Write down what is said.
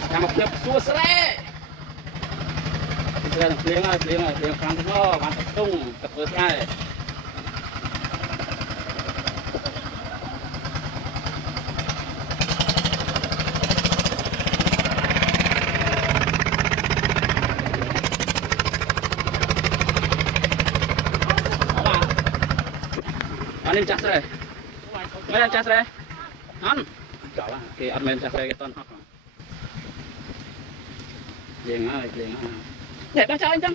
sekarang mau klub susah Liang khang nó mantap tung terus ay anh em chặt rồi mấy em chặt rồi anh cái anh em chặt rồi cái con học liền á đẹp đó cho anh chăng